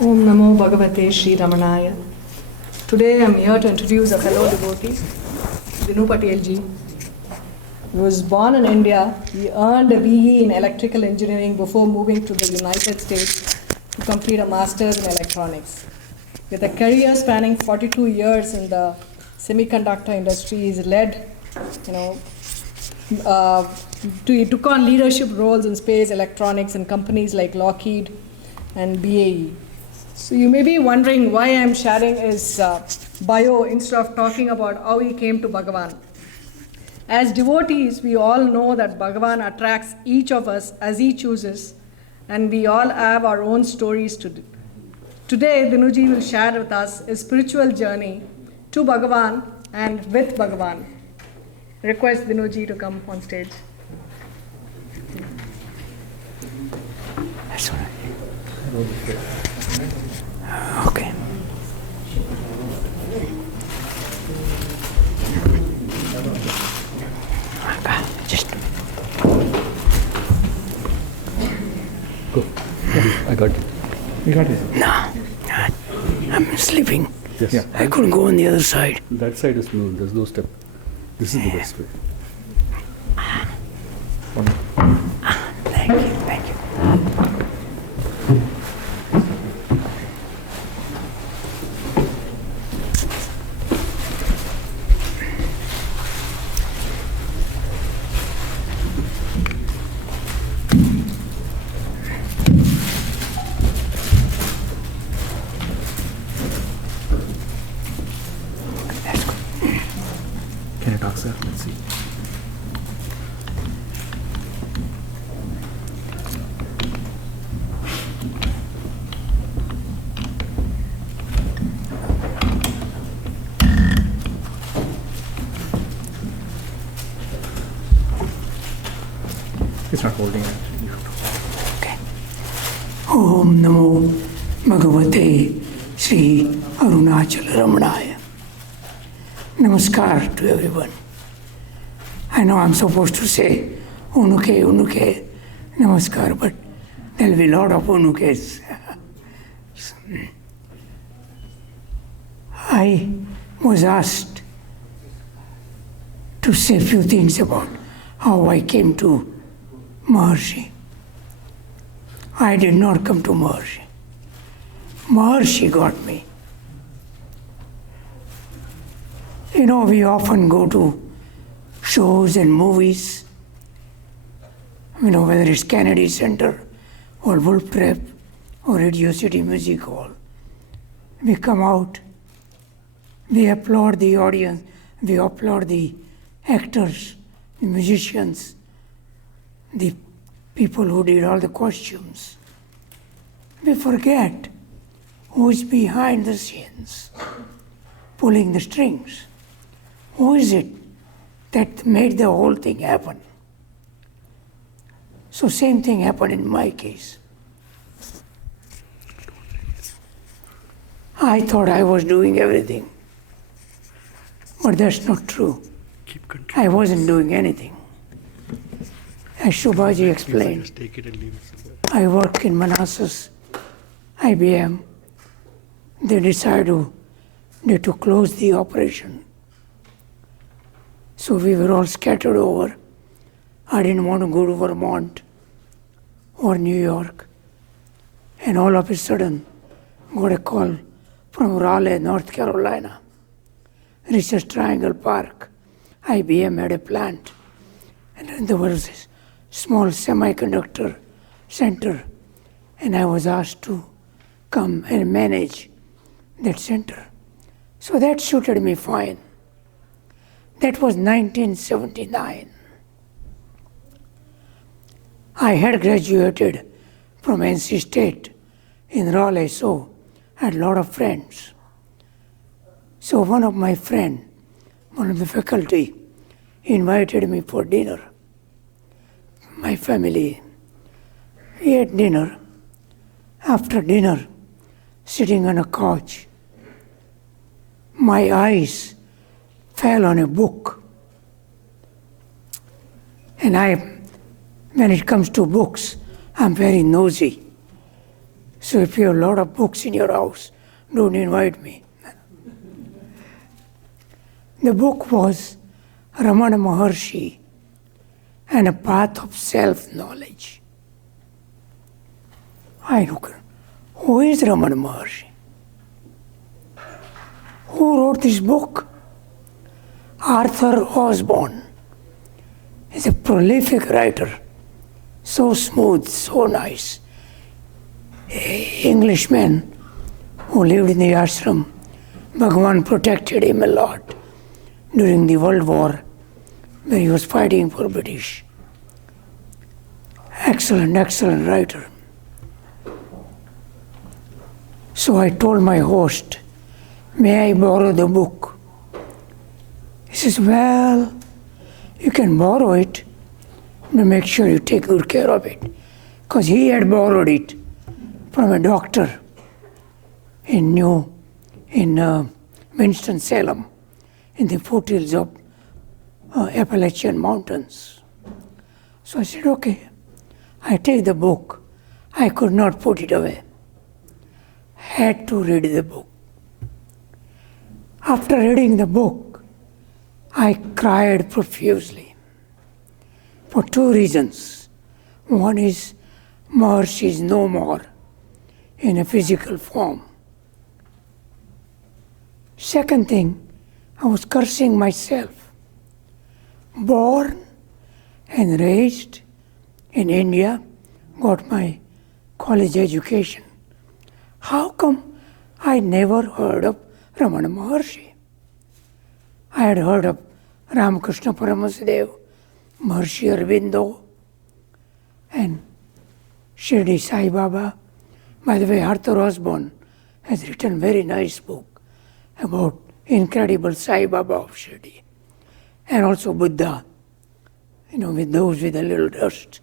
Om Namo Bhagavate Sri Ramanaya. Today I am here to introduce a fellow devotee, Dinu Patel Ji. He was born in India. He earned a BE in electrical engineering before moving to the United States to complete a master's in electronics. With a career spanning 42 years in the semiconductor industry, he's led, he took on leadership roles in space electronics in companies like Lockheed and BAE. So you may be wondering why I'm sharing his bio instead of talking about how he came to Bhagavan. As devotees, we all know that Bhagavan attracts each of us as he chooses, and we all have our own stories to do. Today, Dinuji will share with us his spiritual journey to Bhagavan and with Bhagavan. Request Dinuji to come on stage. That's all right. Okay. Just go. I got it. You got it? No. I'm sleeping. Yes. Yeah. I couldn't go on the other side. That side is no. There's no step. This is the best way. Thank you. Thank you. Can I talk, sir? Let's see. It's not holding it. Okay. Om Namo Bhagavate Sri Ramanaya. Namaskar to everyone. I know I'm supposed to say Unuke, Namaskar, but there'll be a lot of Unukes. I was asked to say a few things about how I came to Maharshi. I did not come to Maharshi. Maharshi got me. We often go to shows and movies, whether it's Kennedy Center or Wolf Trap or Radio City Music Hall. We come out, we applaud the audience, we applaud the actors, the musicians, the people who did all the costumes. We forget who is behind the scenes, pulling the strings. Who is it that made the whole thing happen? So same thing happened in my case. I thought I was doing everything, but that's not true. I wasn't doing anything. As Shubhaji explained, I work in Manassas, IBM. They decided to close the operation. So we were all scattered over. I didn't want to go to Vermont or New York. And all of a sudden, got a call from Raleigh, North Carolina, Research Triangle Park. IBM had a plant. And there was this small semiconductor center. And I was asked to come and manage that center. So that suited me fine. That was 1979. I had graduated from NC State in Raleigh, so I had a lot of friends. So one of my friends, one of the faculty, invited me for dinner. My family, we had dinner. After dinner, sitting on a couch, my eyes fell on a book. And when it comes to books, I'm very nosy. So if you have a lot of books in your house, don't invite me. The book was Ramana Maharshi and a Path of Self-Knowledge. I look, who is Ramana Maharshi? Who wrote this book? Arthur Osborne is a prolific writer, so smooth, so nice. An Englishman who lived in the ashram. Bhagavan protected him a lot during the World War when he was fighting for British. Excellent, excellent writer. So I told my host, may I borrow the book? He says, well, you can borrow it, but make sure you take good care of it. Because he had borrowed it from a doctor in Winston-Salem, in the foothills of Appalachian Mountains. So I said, okay, I take the book. I could not put it away. Had to read the book. After reading the book, I cried profusely for two reasons. One is Maharshi is no more in a physical form. Second thing, I was cursing myself. Born and raised in India, got my college education. How come I never heard of Ramana Maharshi? I had heard of Ramakrishna Paramahansa, Maharshi Aurobindo, and Shirdi Sai Baba. By the way, Arthur Osborne has written a very nice book about incredible Sai Baba of Shirdi, and also Buddha, with those with a little dust.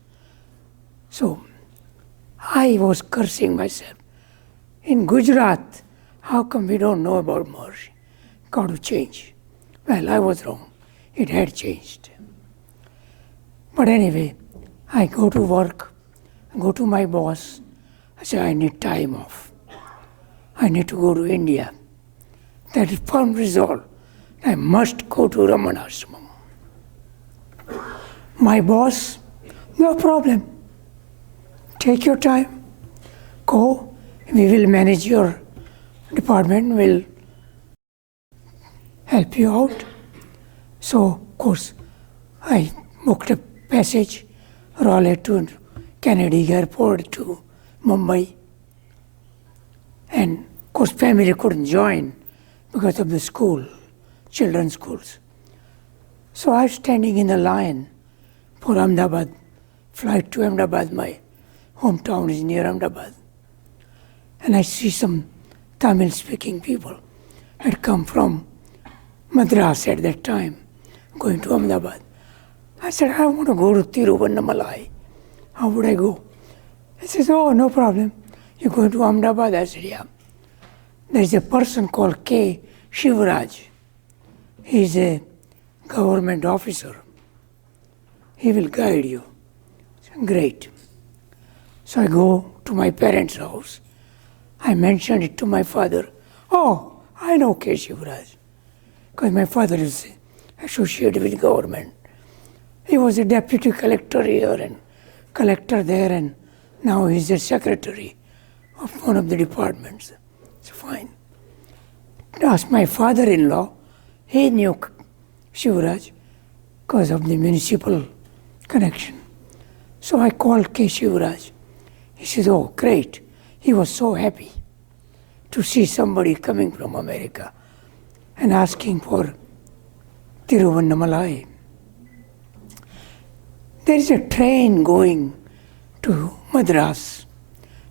So I was cursing myself. In Gujarat, how come we don't know about Maharshi? Got to change. Well, I was wrong. It had changed. But anyway, I go to work, go to my boss. I say, I need time off. I need to go to India. That is firm resolve. I must go to Ramanashram. My boss, no problem. Take your time. Go. We will manage your department. We'll help you out. So, of course, I booked a passage, Raleigh to Kennedy Airport to Mumbai. And, of course, family couldn't join because of the school, children's schools. So I was standing in the line for Ahmedabad, flight to Ahmedabad. My hometown is near Ahmedabad. And I see some Tamil-speaking people had come from Madras at that time, going to Ahmedabad. I said, I want to go to Tiruvannamalai. How would I go? He says, oh, no problem. You're going to Ahmedabad? I said, yeah. There's a person called K. Shivraj. He's a government officer. He will guide you. I said, great. So I go to my parents' house. I mentioned it to my father. Oh, I know K. Shivraj. Because my father is associated with government. He was a deputy collector here and collector there, and now he's a secretary of one of the departments. It's fine. Asked my father-in-law, he knew Shivraj because of the municipal connection. So I called K. Shivraj. He says, oh, great. He was so happy to see somebody coming from America and asking for Tiruvannamalai. There is a train going to Madras.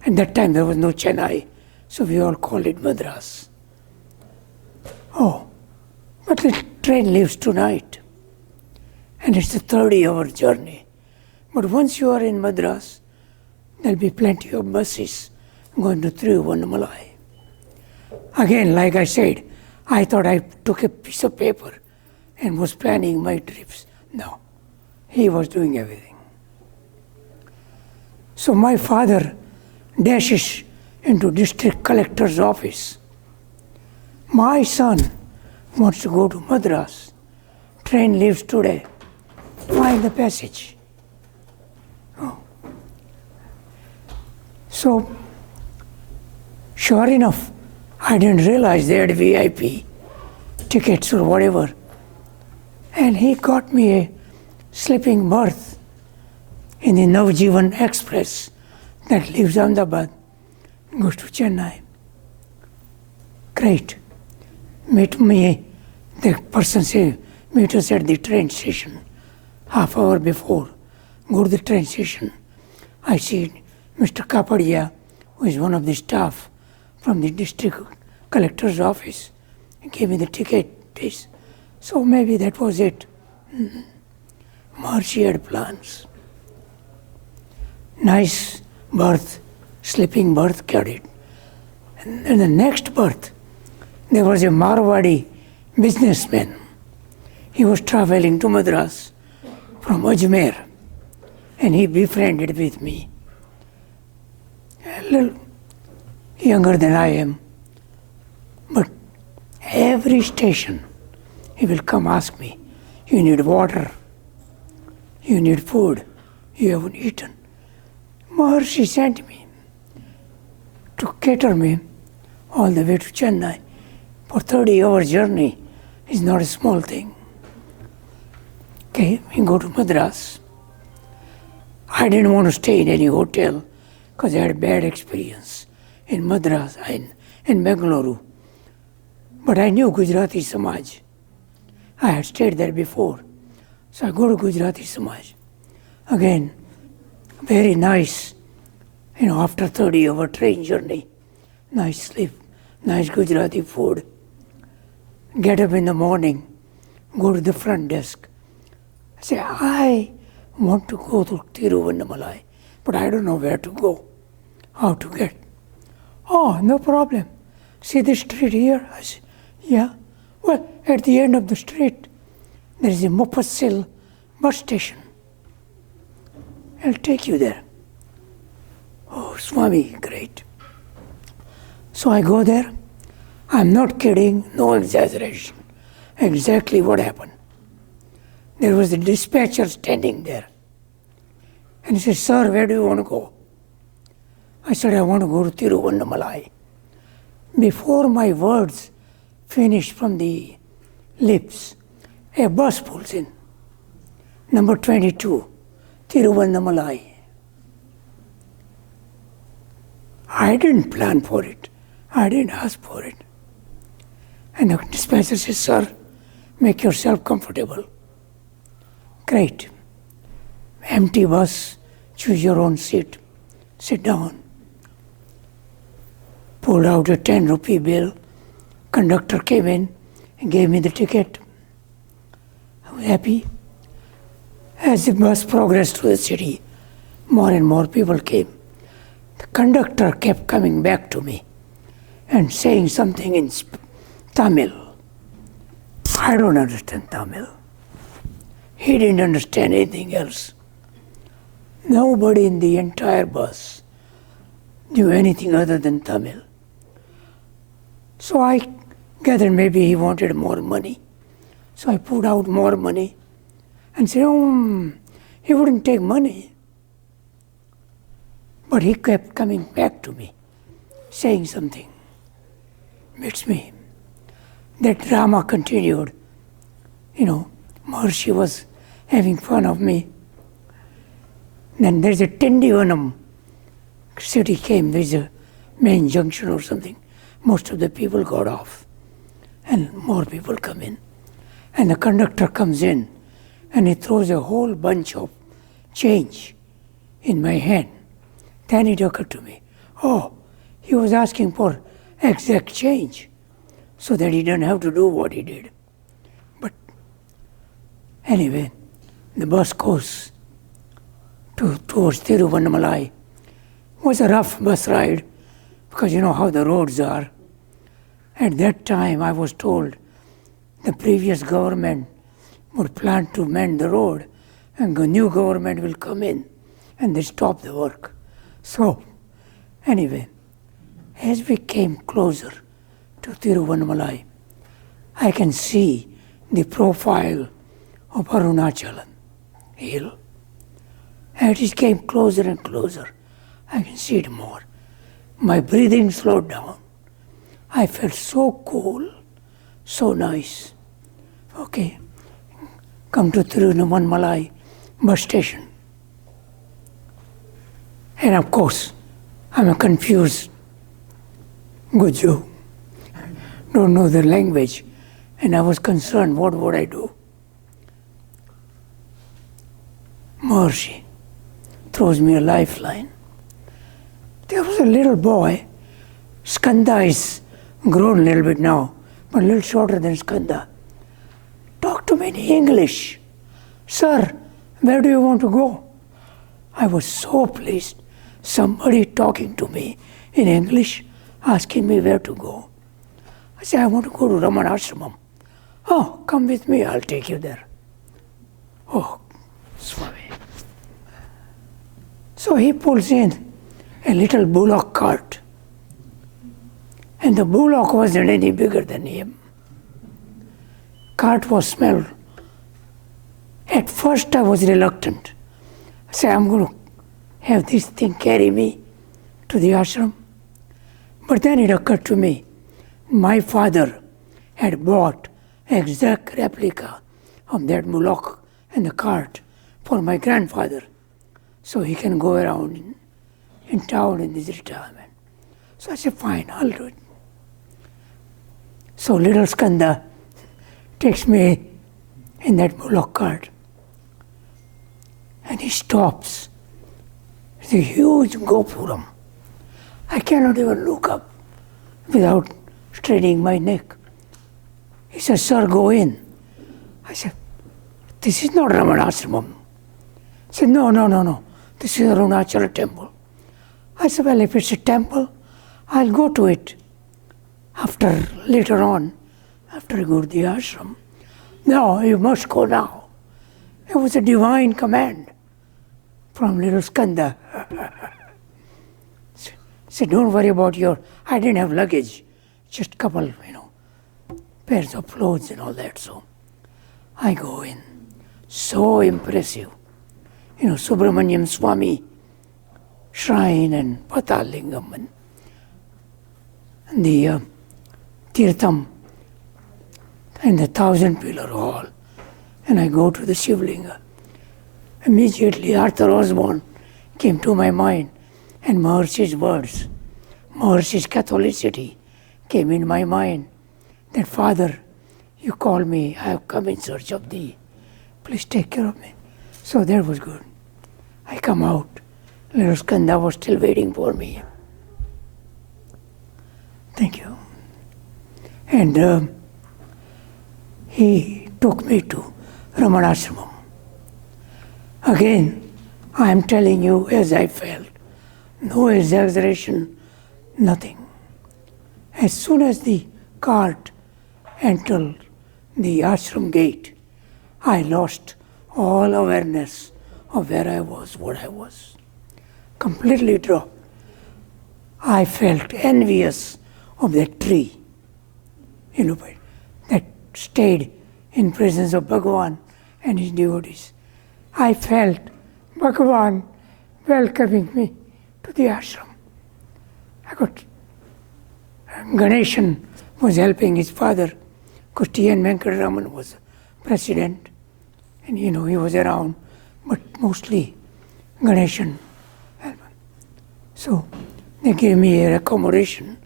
At that time there was no Chennai, so we all called it Madras. Oh, but the train leaves tonight, and it's a 30-hour journey. But once you are in Madras, there'll be plenty of buses going to Tiruvannamalai. Again, like I said, I thought I took a piece of paper and was planning my trips. No, he was doing everything. So my father dashes into district collector's office. My son wants to go to Madras. Train leaves today. Find the passage. Oh. So, sure enough, I didn't realize they had VIP tickets or whatever. And he got me a sleeping berth in the Navjivan Express that leaves Ahmedabad, goes to Chennai. Great. Meet me, the person said, meet us at the train station, half hour before. Go to the train station. I see Mr. Kapadia, who is one of the staff from the district collector's office. He gave me the ticket. So maybe that was it. Maharshi had plans. Nice berth, sleeping berth carried. And in the next berth, there was a Marwadi businessman. He was traveling to Madras from Ajmer, and he befriended with me. A little younger than I am, but every station he will come ask me, you need water, you need food, you haven't eaten. Maharshi sent me to cater me all the way to Chennai. For 30-hour journey is not a small thing. Okay, we go to Madras. I didn't want to stay in any hotel because I had a bad experience in Madras, in Bengaluru. But I knew Gujarati Samaj. I had stayed there before. So I go to Gujarati Samaj. Again, very nice, after 30-hour train journey, nice sleep, nice Gujarati food. Get up in the morning, go to the front desk. Say, I want to go to Tiruvannamalai, but I don't know where to go, how to get. Oh, no problem. See the street here? I say, yeah. Well, at the end of the street, there is a Mufassil bus station. I'll take you there. Oh, Swami, great. So I go there. I'm not kidding, no exaggeration. Exactly what happened. There was a dispatcher standing there. And he said, sir, where do you want to go? I said, I want to go to Tiruvannamalai. Before my words finished from the lips, a bus pulls in. Number 22, Tiruvannamalai. I didn't plan for it. I didn't ask for it. And the dispatcher says, sir, make yourself comfortable. Great. Empty bus, choose your own seat. Sit down. Pulled out a 10 rupee bill. Conductor came in and gave me the ticket. I was happy. As the bus progressed to the city, more and more people came. The conductor kept coming back to me and saying something in Tamil. I don't understand Tamil. He didn't understand anything else. Nobody in the entire bus knew anything other than Tamil. So I gathered maybe he wanted more money. So I put out more money and said, he wouldn't take money. But he kept coming back to me, saying something. Beats me. That drama continued. Maharshi was having fun of me. Then there's a Tindivanam city came, there's a main junction or something. Most of the people got off and more people come in. And the conductor comes in and he throws a whole bunch of change in my hand. Then it occurred to me, he was asking for exact change so that he didn't have to do what he did. But anyway, the bus goes towards Tiruvannamalai. It was a rough bus ride because you know how the roads are. At that time, I was told the previous government would plan to mend the road and the new government will come in and they stop the work. So, anyway, As we came closer to Tiruvannamalai, I can see the profile of Arunachalam hill. As it came closer and closer, I can see it more. My breathing slowed down. I felt so cool, so nice. Okay, come to Tiruvannamalai bus station. And of course, I'm a confused Guju. Don't know the language. And I was concerned, what would I do? Maharshi throws me a lifeline. There was a little boy. Skanda is grown a little bit now, but a little shorter than Skanda. Talk to me in English. Sir, where do you want to go? I was so pleased. Somebody talking to me in English, asking me where to go. I said, I want to go to Ramanashram. Oh, come with me, I'll take you there. Oh, Swami. So he pulls in a little bullock cart. And the bullock wasn't any bigger than him. Cart was smelled. At first I was reluctant. I said, I'm going to have this thing carry me to the ashram. But then it occurred to me, my father had bought exact replica of that bullock and the cart for my grandfather, so he can go around in town in his retirement. So I said, fine, I'll do it. So little Skanda takes me in that bullock cart, and he stops. It's a huge gopuram. I cannot even look up without straining my neck. He says, sir, go in. I said, this is not Ramanashram. He said, no. This is Arunachala temple. I said, well, if it's a temple, I'll go to it later on, after I go to the ashram. No, you must go now. It was a divine command from little Skanda. He said, don't worry about I didn't have luggage, just a couple, pairs of clothes and all that. So I go in. So impressive. Subramanian Swami shrine and Patalingam and the Tirtham and the 1,000-pillar hall. And I go to the Shivlinga. Immediately Arthur Osborne came to my mind, and Maharshi's words, Maharshi's Catholicity came in my mind, that Father, you call me, I have come in search of thee. Please take care of me. So that was good. I come out. Little Skanda was still waiting for me. Thank you. And he took me to Ramanashram. Again, I am telling you as I felt. No exaggeration, nothing. As soon as the cart entered the ashram gate, I lost all awareness of where I was, what I was. Completely dropped. I felt envious of that tree, that stayed in presence of Bhagavan and his devotees. I felt Bhagavan welcoming me to the ashram. Ganeshan was helping his father, because T.N. Venkataraman was president, and he was around, but mostly Ganeshan helped. So they gave me an accommodation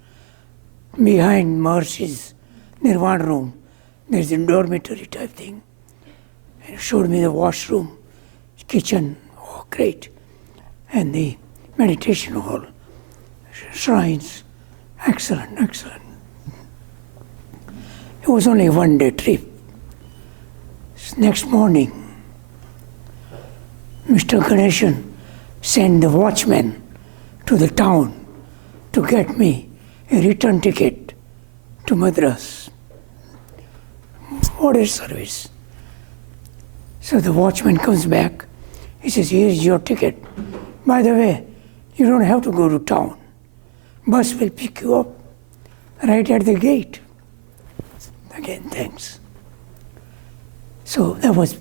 behind Maharshi's Nirvana room. There's a dormitory type thing. And showed me the washroom, kitchen, oh great, and the meditation hall, shrines, excellent. It was only a one-day trip. Next morning, Mr. Ganeshan sent the watchman to the town to get me a return ticket to Madras. What a service. So the watchman comes back. He says, here's your ticket. By the way, you don't have to go to town. bus will pick you up right at the gate. Again, thanks. So that was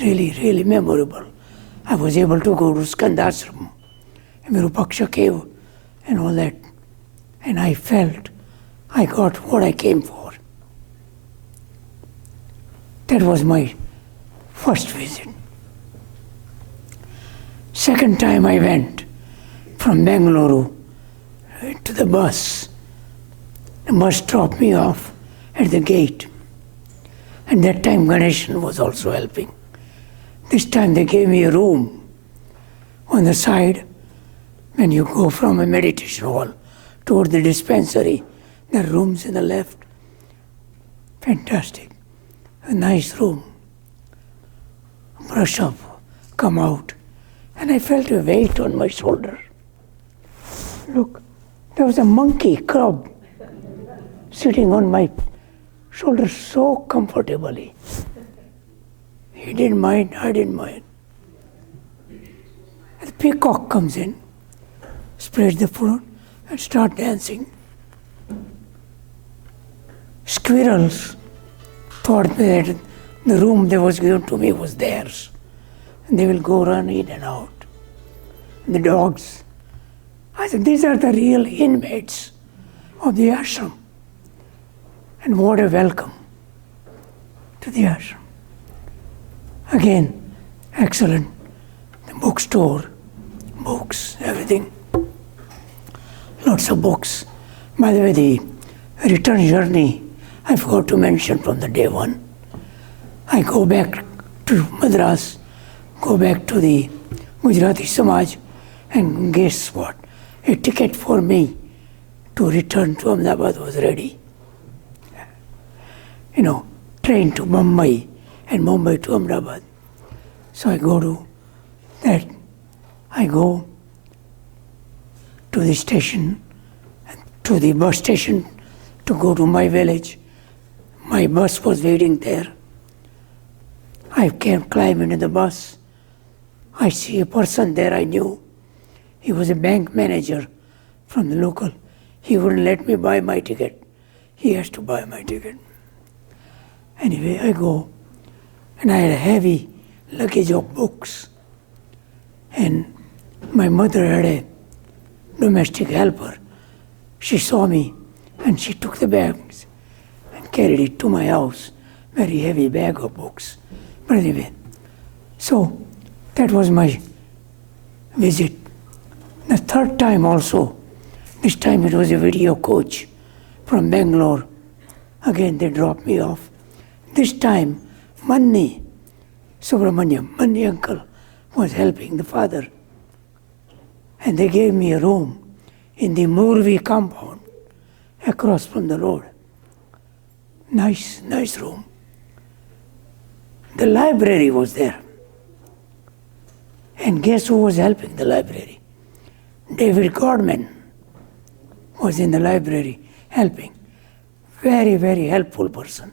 really, really memorable. I was able to go to Skandashram, Virupaksha cave, and all that. And I felt I got what I came for. That was my first visit. Second time I went from Bengaluru to the bus. The bus dropped me off at the gate. And that time Ganeshan was also helping. This time they gave me a room on the side. When you go from a meditation hall toward the dispensary, there are rooms in the left. Fantastic. A nice room. Brush up, come out. And I felt a weight on my shoulder. Look, there was a monkey crab sitting on my shoulder so comfortably. He didn't mind, I didn't mind. And the peacock comes in, spreads the food, and start dancing. Squirrels thought that the room that was given to me was theirs. And they will go run in and out. And the dogs. I said, these are the real inmates of the ashram. And what a welcome to the ashram. Again, excellent. The bookstore, books, everything. Lots of books. By the way, the return journey, I forgot to mention from the day one. I go back to Madras, go back to the Gujarati Samaj, and guess what? A ticket for me to return to Ahmedabad was ready. Train to Mumbai and Mumbai to Ahmedabad. So I go to that. I go to the station, to the bus station to go to my village. My bus was waiting there. I came climbing in the bus. I see a person there I knew. He was a bank manager from the local. He wouldn't let me buy my ticket. He has to buy my ticket. Anyway, I go, and I had a heavy luggage of books. And my mother had a domestic helper. She saw me, and she took the bags and carried it to my house. Very heavy bag of books. But anyway, so that was my visit. The third time also, this time it was a video coach from Bangalore. Again, they dropped me off. This time, Manni Subramanian, Manni uncle, was helping the father. And they gave me a room in the Morvi compound across from the road. Nice room. The library was there. And guess who was helping the library? David Godman was in the library helping. Very, very helpful person.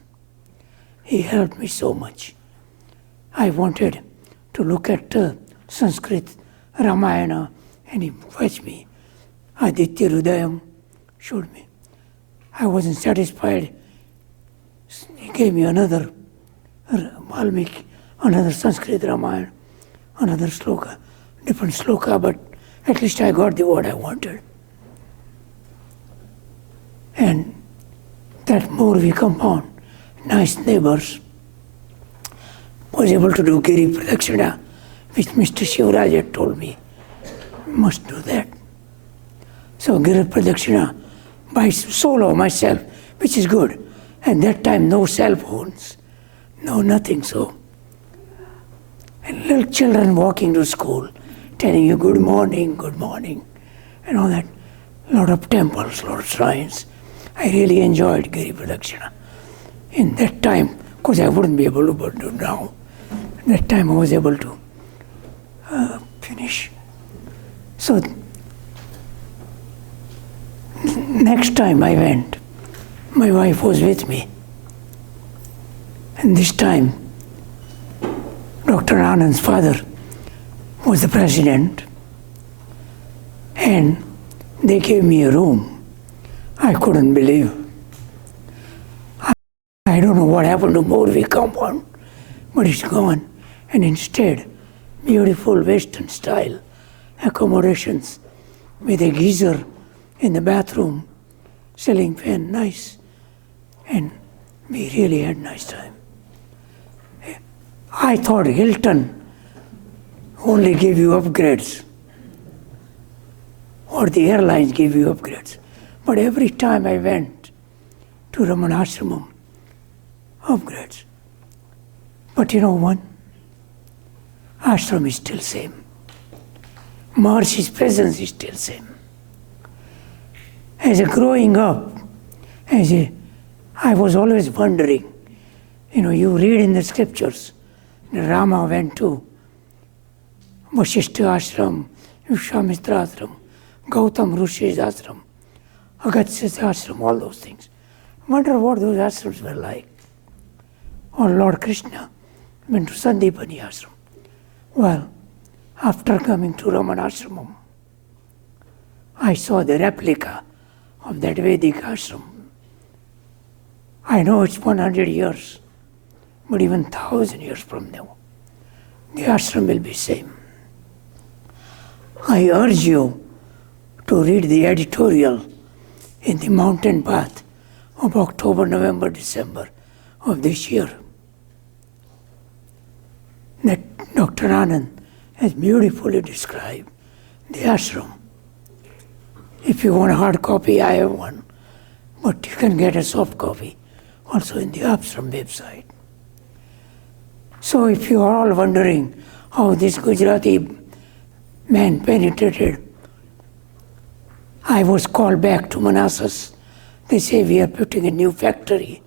He helped me so much. I wanted to look at Sanskrit Ramayana, and he fetched me. Aditya Hridayam showed me. I wasn't satisfied. He gave me another Valmiki, another Sanskrit Ramayana, another sloka, different sloka, but at least I got the word I wanted. And that Morvi compound, nice neighbors, was able to do Giri Pradakshina, which Mr. Shivraj had told me, must do that. So Giri Pradakshina, by solo myself, which is good. And that time no cell phones, no nothing so. And little children walking to school, telling you good morning, and all that. A lot of temples, a lot of shrines. I really enjoyed Giri Pradakshina. In that time, because I wouldn't be able to do now. That time I was able to finish. So next time I went, my wife was with me. And this time, Dr. Anand's father was the president. And They gave me a room. I couldn't believe. I don't know what happened to Morvi compound, but it's gone. And instead, beautiful Western style accommodations with a geyser in the bathroom, ceiling fan, nice. And we really had a nice time. I thought Hilton only gave you upgrades, or the airlines give you upgrades. But every time I went to Ramanashram, upgrades. But you know one? Ashram is still same. Maharshi's presence is still same. As a growing up, I was always wondering, you read in the scriptures, Rama went to Vasishtha Ashram, Vishwamitra Ashram, Gautam Rishi's Ashram, Agastya's Ashram, all those things. Wonder what those ashrams were like. Or Lord Krishna went to Sandipani Ashram. Well, after coming to Ramanashram, I saw the replica of that Vedic ashram. I know it's 100 years, but even 1,000 years from now, the ashram will be same. I urge you to read the editorial in the Mountain Path of October, November, December of this year. That Dr. Anand has beautifully described the ashram. If you want a hard copy, I have one, but you can get a soft copy also in the ashram website. So if you are all wondering how this Gujarati man penetrated, I was called back to Manassas. They say, we are putting a new factory,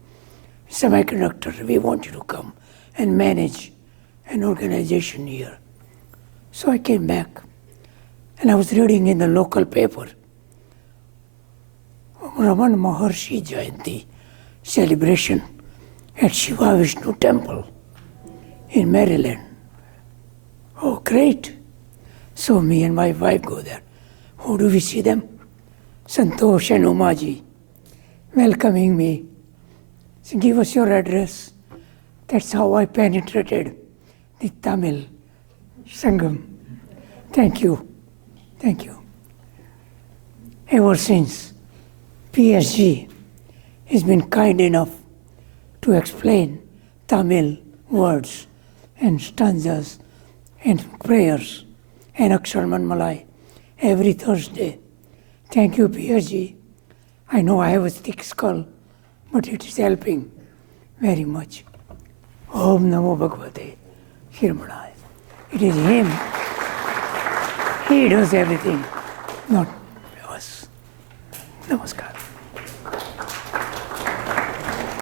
semiconductor, we want you to come and manage an organization here. So I came back, and I was reading in the local paper, Ramana Maharshi Jayanthi celebration at Shiva Vishnu Temple in Maryland. Oh, great. So me and my wife go there. Who do we see them? Santosh and Umaji welcoming me. So give us your address. That's how I penetrated the Tamil Sangam. Thank you. Thank you. Ever since, PSG has been kind enough to explain Tamil words and stanzas and prayers and Aksharman Malay every Thursday. Thank you, PSG. I know I have a thick skull, but it is helping very much. Om Namo Bhagavate Sri Ramana. It is him. He does everything, not us. Namaskar.